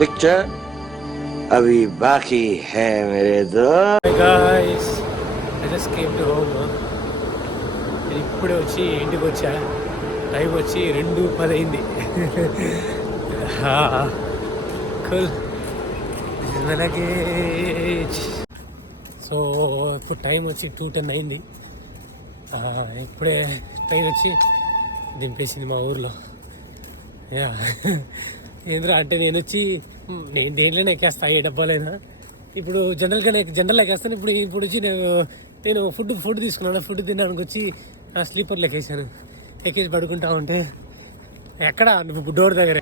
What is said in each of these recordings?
Picture अभी बाकी है मेरे दोस्त. Hi guys, I just came to home. ఇప్పుడే వచ్చి ఇంటికి వచ్చా. టైం వచ్చి 2:10 అయింది. కూల్. లగేజ్. సో ఇప్పుడు టైం వచ్చి 2:10 అయింది. ఇప్పుడే ట్రైన్ వచ్చి దింపేసింది మా ఊర్లో. యా ఏంద్రా అంటే నేను దేంట్లోనే ఎక్కేస్తా ఏ డబ్బాలైనా. ఇప్పుడు జనరల్ ఎక్కేస్తాను. ఇప్పుడు వచ్చి నేను ఫుడ్ తీసుకున్నాను. ఫుడ్ తినడానికి వచ్చి స్లీపర్లో ఎక్కేసి పడుకుంటా ఉంటే ఎక్కడ డోర్ దగ్గర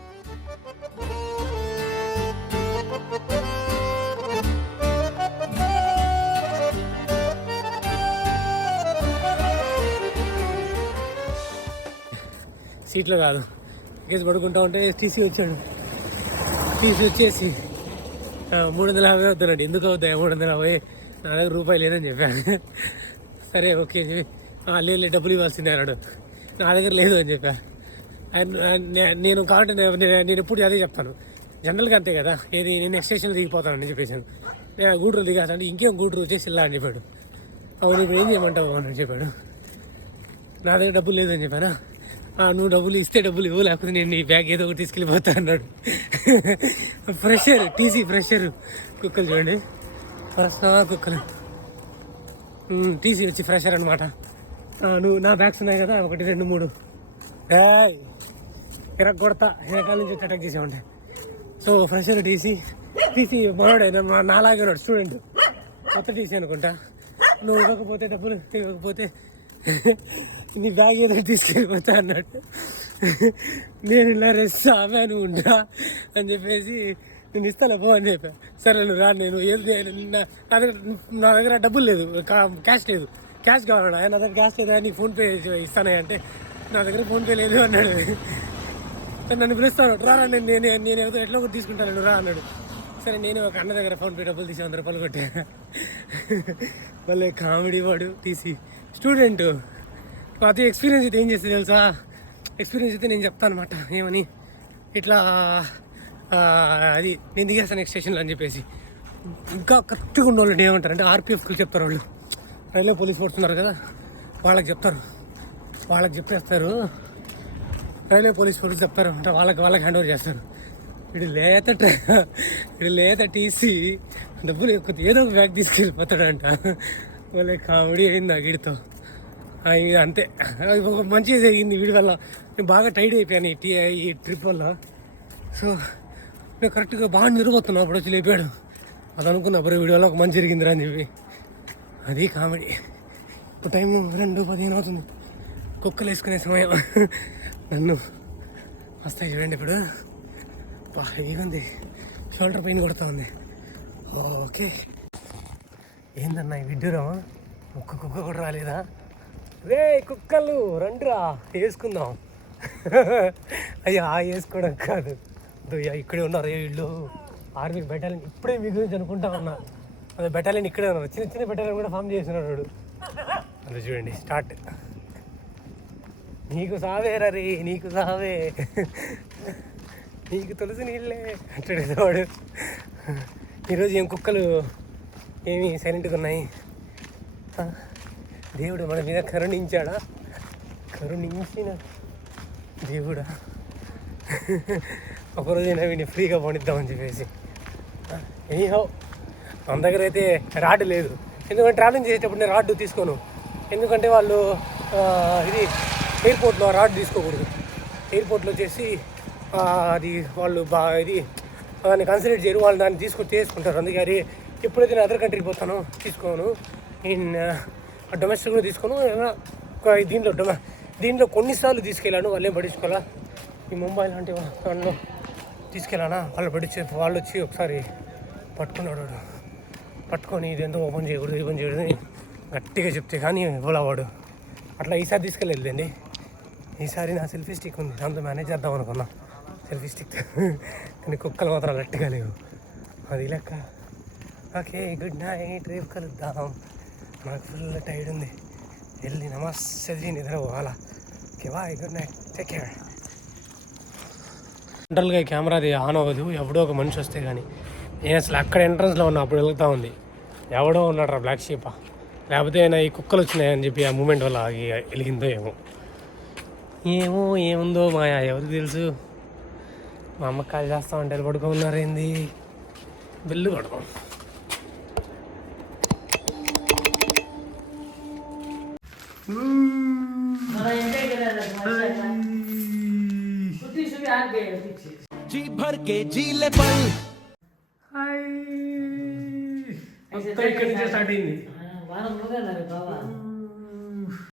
సీట్లో కాదు ఎక్కేసి పడుకుంటా ఉంటే టీసీ వచ్చేసి 350 వద్దానండి. ఎందుకు అవుతాయి 350? నా దగ్గర రూపాయి లేదని చెప్పాను. సరే ఓకే అని చెప్పి లేదు డబ్బులు ఇవ్వాల్సిందే అన్నాడు. నా దగ్గర లేదు అని చెప్పా. నేను కాబట్టి నేను ఎప్పుడు అదే చెప్తాను. జనరల్గా అంతే కదా. నేను నెక్స్ట్ స్టేషన్లో దిగిపోతానని చెప్పేసాను. నేను గూడూరు దిగాను. ఇంకేం గూడూరు వచ్చేసి ఇలా అని చెప్పాడు. అవును ఇప్పుడు ఏం చేయమంటావు అని చెప్పాడు. నా దగ్గర డబ్బులు లేదని చెప్పానా. నువ్వు డబ్బులు ఇస్తే డబ్బులు ఇవ్వు, లేకపోతే నేను ఈ బ్యాగ్ ఏదో ఒకటి తీసుకెళ్ళిపోతా అన్నాడు. టీసీ ఫ్రెషర్ కుక్కలు చూడండి. పర్సనల్ కుక్కలు. టీసీ వచ్చి ఫ్రెషర్ అనమాట. నువ్వు నా బ్యాగ్స్ ఉన్నాయి కదా 1 2 3 ఇరగ కొడతా వెనకాల నుంచి అటాక్ చేసామంటే. సో ఫ్రెషర్ టీసీ మనోడే నాలాగే ఉన్నాడు స్టూడెంట్. కొత్త టీసీ అనుకుంటా. నువ్వు ఇవ్వకపోతే డబ్బులు ఇవ్వకపోతే నీ బ్యాగ్ ఏదో తీసుకెళ్ళిపోతా అన్నాడు. నేను ఇలా రెస్టామే నువ్వు ఉంటా అని చెప్పేసి నేను ఇస్తాను పో అని చెప్పా. సరే నువ్వు రా. నా దగ్గర డబ్బులు లేదు, క్యాష్ లేదు. క్యాష్ కావాలన్నా నా దగ్గర క్యాష్ లేదా, నీకు ఫోన్పే ఇస్తానే అంటే నా దగ్గర ఫోన్పే లేదు అన్నాడు. నన్ను పిలుస్తాను రా. నేను ఏదో ఎట్లా ఒకటి తీసుకుంటాను రా అన్నాడు. సరే నేను ఒక అన్న దగ్గర ఫోన్పే డబ్బులు తీసి 100 రూపాయలు కొట్టా. మళ్ళీ కామెడీ వాడు తీసి స్టూడెంట్. అదే ఎక్స్పీరియన్స్ అయితే ఏం చేస్తే తెలుసా, ఎక్స్పీరియన్స్ అయితే నేను చెప్తాను అనమాట. ఏమని ఇట్లా అది నేను దిగేస్తాను నెక్స్ట్ స్టేషన్లో అని చెప్పేసి. ఇంకా కరెక్ట్గా ఉన్న వాళ్ళు ఏమంటారు అంటే ఆర్పిఎఫ్కి చెప్తారు. వాళ్ళు రైల్వే పోలీస్ ఫోర్స్ ఉన్నారు కదా, వాళ్ళకి చెప్పేస్తారు. రైల్వే పోలీస్ ఫోర్స్ చెప్తారు అంటే వాళ్ళకి హ్యాండ్ ఓవర్ చేస్తారు. వీడు లేత టీసీ డబ్బులు ఎక్కువ ఏదో ఒక బ్యాగ్ తీసుకెళ్ళిపోతాడంట. వాళ్ళే కామెడీ అయింది ఆ వీడితో. అంతే ఒక మంచిగా జరిగింది వీడి వల్ల. నేను బాగా టైడ్ అయిపోయాను ఈ ట్రిప్ వల్ల. సో నేను కరెక్ట్గా బాగా నిరుపోతున్నా. అప్పుడు వచ్చి లేపాడు. అది అనుకున్నా అప్పుడు వీడి వల్ల ఒక మంచి జరిగిందిరా అని చెప్పి. అది కామెడీ. ఇప్పుడు టైము 2:15 అవుతుంది. కుక్కలు వేసుకునే సమయం. నన్ను వస్తాయి చూడండి. ఇప్పుడు హెవీగా షోల్డర్ పెయిన్ కొడుతూ ఉంది. ఓకే ఏందన్నా ఈ విడ్డూరమా? ఒక్క కుక్క కూడా రాలేదా? రే కుక్కలు రండిరా వేసుకుందాం. అయ్యా వేసుకోవడం కాదు, ఇక్కడే ఉన్నారు వీళ్ళు. ఆర్మీ బెటాలియన్ ఇప్పుడే మీ గురించి అనుకుంటా ఉన్నా. అదే బెటాలియన్ ఇక్కడే ఉన్నారు. చిన్న బెటాలియన్ కూడా ఫామ్ చేస్తున్నాడు వాడు. అది చూడండి స్టార్ట్. నీకు సావేరా రే, నీకు సావే, నీకు తులసి నీళ్ళే అంటాడు వాడు. ఈరోజు ఏం కుక్కలు ఏమి సైలెంట్గా ఉన్నాయి. దేవుడు మన మీద కరుణించాడా? కరుణించిన దేవుడా. ఒకరోజైనా వీడిని ఫ్రీగా పోనిద్దామని చెప్పేసి. ఏహో మన దగ్గర అయితే రాడ్ లేదు. ఎందుకంటే ట్రావెలింగ్ చేసేటప్పుడు నేను రాడ్ తీసుకోను. ఎందుకంటే వాళ్ళు ఇది ఎయిర్పోర్ట్లో రాడ్ తీసుకోకూడదు. ఎయిర్పోర్ట్లో వచ్చేసి అది వాళ్ళు దాన్ని కన్సిడర్ చేయరు. వాళ్ళు దాన్ని చేసుకుంటారు. అందుకే అది ఎప్పుడైతే నేను అదర్ కంట్రీకి పోతానో తీసుకోను. డొమెస్టిక్లో తీసుకోను. దీంట్లో కొన్నిసార్లు తీసుకెళ్ళాను. వాళ్ళేం పట్టించుకోవాలా. ఈ ముంబై లాంటి దాంట్లో తీసుకెళ్ళానా వాళ్ళు వచ్చి ఒకసారి పట్టుకున్నాడు. పట్టుకొని ఇదేంతో ఓపెన్ చేయకూడదు గట్టిగా చెప్తే కానీ ఇవ్వలేవాడు. అట్లా ఈసారి తీసుకెళ్ళలేదండి. ఈసారి నా సెల్ఫీ స్టిక్ ఉంది, దాంతో మేనేజ్ చేద్దాం అనుకున్నా సెల్ఫీ స్టిక్. కానీ కుక్కలు మాత్రం గట్టిగా లేవు. అది లెక్క. ఓకే గుడ్ నైట్, రేపు కలుద్దాం. నాకు ఫుల్ టైర్డ్ ఉంది. వెళ్ళి నమాజ్ చదివి నిద్ర పోవాలా. Okay bye, good night, take care. జనరల్గా ఈ కెమెరా అది ఆన్ అవ్వదు, ఎవడో ఒక మనిషి వస్తే కానీ. నేను అసలు అక్కడ ఎంట్రన్స్లో ఉన్నా, అప్పుడు వెళ్తూ ఉంది, ఎవడో ఉన్నాడు రా బ్లాక్ షీపా, లేకపోతే ఆయన ఈ కుక్కలు వచ్చినాయని చెప్పి ఆ మూమెంట్ వల్ల ఆగి వెలిగిందో ఏమో. ఏమో ఏముందో మాయా, ఎవరికి తెలుసు. మా అమ్మ కాల్ చేస్తామంటే పడుకున్నారేంది, బిల్లు కొడతాం. जी भर के जीले पल ఇక్కడి నుంచే స్టార్ట్ అయింది. వారం రోజులు బాబా